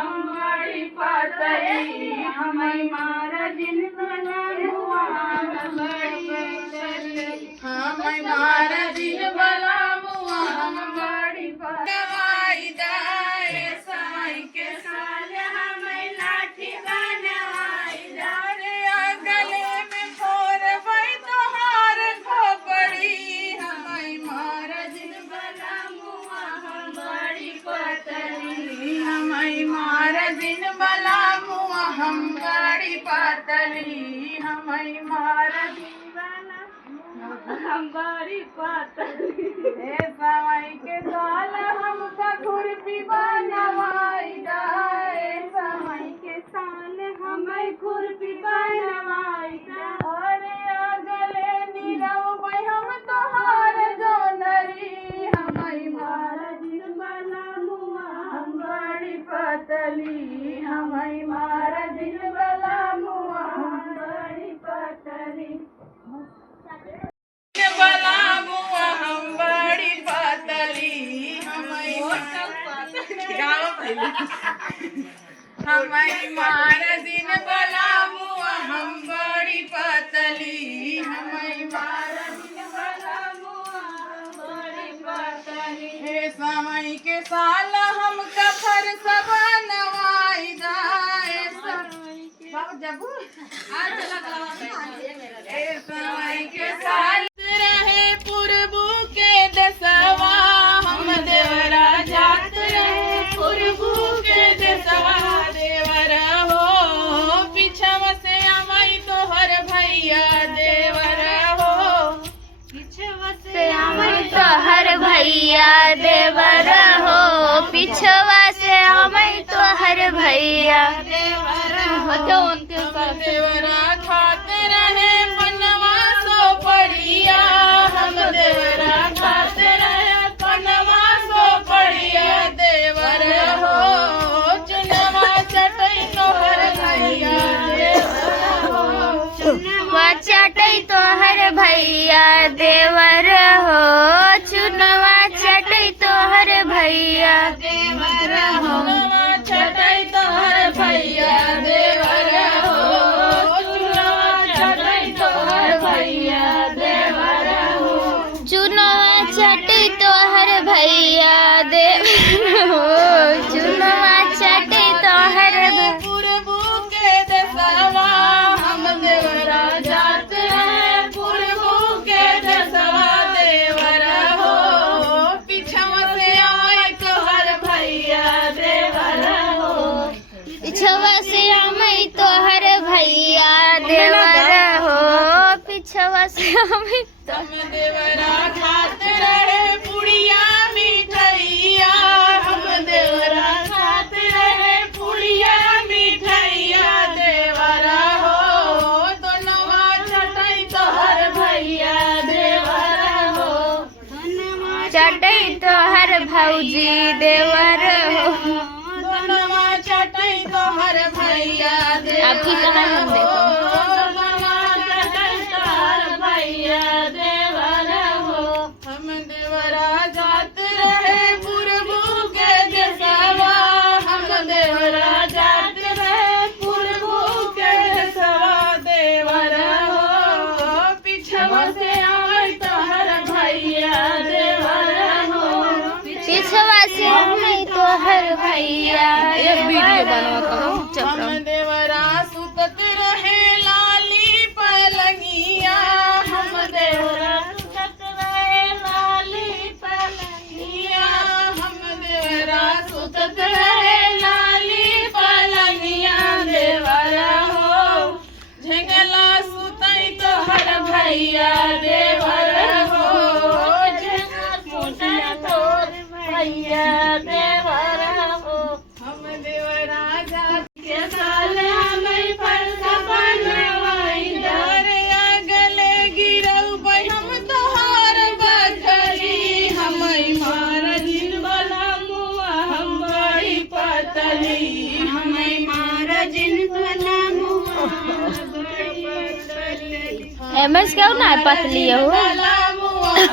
हम बड़ी पतली हमें मारा दिन बला मुआ हम बड़ी पतली हमें मारा दिन बला मुआ हम बड़ी पतली दाए साई के साल हमें लाठी बनवाई दारे गले में फोर भाई तोहार खोपड़ी हमें मारा दिन बला मुआ हम बड़ी पतली हमें मारा दिन बला मुआ हम बड़ी पतली हमें मारा दिन बला हम बड़ी पतली ए समय के साल हमका खुरपी बनवाई दाए समय के साल हमें खुरपी बनवाई अरे अगले नीरव भाई हम तोहार जोनरी हमें मारा दिन बला मुआ हम बड़ी पतली हमें मारा दिन बला मुआ हम बड़ी पतली बला मुआ हम बड़ी पतली हमें मारा दिन बला मुआ हम बड़ी पतली हमें मारा दिन बला मुआ हम बड़ी पतली हे समय के साल हम कफर सब नवाई दाए जब आज समय के साल रहे पुरबू के दसवा हम देवरा जात रहे पुरबू के दसवा देवर हो पिछवा से अमई तोहर भैया देवर हो पिछवा से अमई तोहर भैया देवर हो पिछवा से अमई तोहर भैया देवर हो तो उनके देवरा खाते रहे पनवा सो पड़िया हम देवरा खाते रहे पनवा सो पड़िया देवर हो चुनवा चटई तोहर भैया देवर हो चुनवा चटई तोहर भैया देवर हो चुनवा चटई तोहर भैया देवर हो चटई तोहर भैया देवर हो चुनवा चटई तोहर भैया देवर हो चुनवा चटई तोहर भैया देवर हो चुनवा चटई तोहर पुरबू के दसवा हम देवरा जात रहे पुरबू के दसवा देवर हो पिछवा से आए तोहर भैया देवर हो पिछवा से आमई तोहर भैया देवर हो पिछवा से आमई हम देवरा खाते रहे पुड़िया मिठैया हम देवरा खाते रहे पुड़िया मिठैया देवरा हो तो नवा चटई तोहर भैया देवर हो चटई तोहर भौजी देवर हो नवा चटई तोहर भैया देवर हो चटई तोहर भैया देवर हो हम देवरा जात रहे पुरबू के दसवा हम देवरा जात रहे पुरबू के दसवा देवर हो पिछवा से आए तोहर भैया देवर हो पिछवा से आए तोहर भैया हम देवरा सुतत रहे लाली पलंगिया हम देवरा सुतत रहे लाली पलंगिया हम देवरा सुतत रहे लाली पलंगिया देवरा हो झंगला सुतई तोहर भैया देवर हो झंगला सुतई तोहर भैया देवर हो हम देवरा जात के साल हमें फरसा बनवाई डरे गले गिरऊ भाई हम तोहार बकरी हमें मारा दिन बला मुआ हम बड़ी पतली हमें मारा दिन बला मुआ बड़ी पतली एमएस क्यों ना पतली हो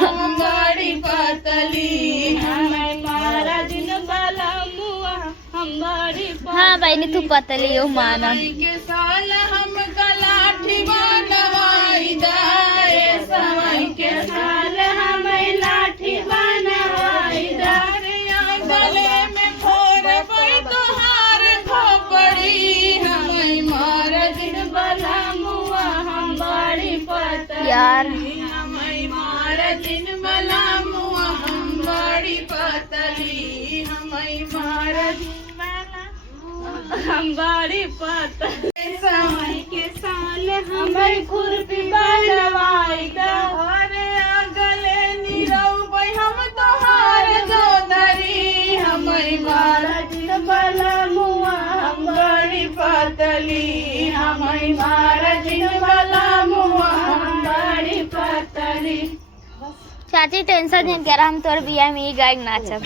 हम बड़ी पतली हमें मारा दिन बला मुआ हम हाँ भाई ने तू पतली हो माना के साल हम लाठी बनवाई दाए समय के साल हम लाठी बनवाई दारिया गले में फोड़बै तोहार खोपड़ी हमें मार दिन बला मुआ हम बड़ी पतली यार हमें मार दिन बला मुआ हम बड़ी पतली हमें मार हम बड़ी पतली समय के साल हमें खुरपी बनवाई अरे अगले नीरव हम तोहार जोधरी हमें भारत बला मुआ हम बड़ी पतली हमें भारत बला मुआ हम बड़ी पतली चाची टेंशन नहीं कर हम तोर बिया में ही गायक नाचब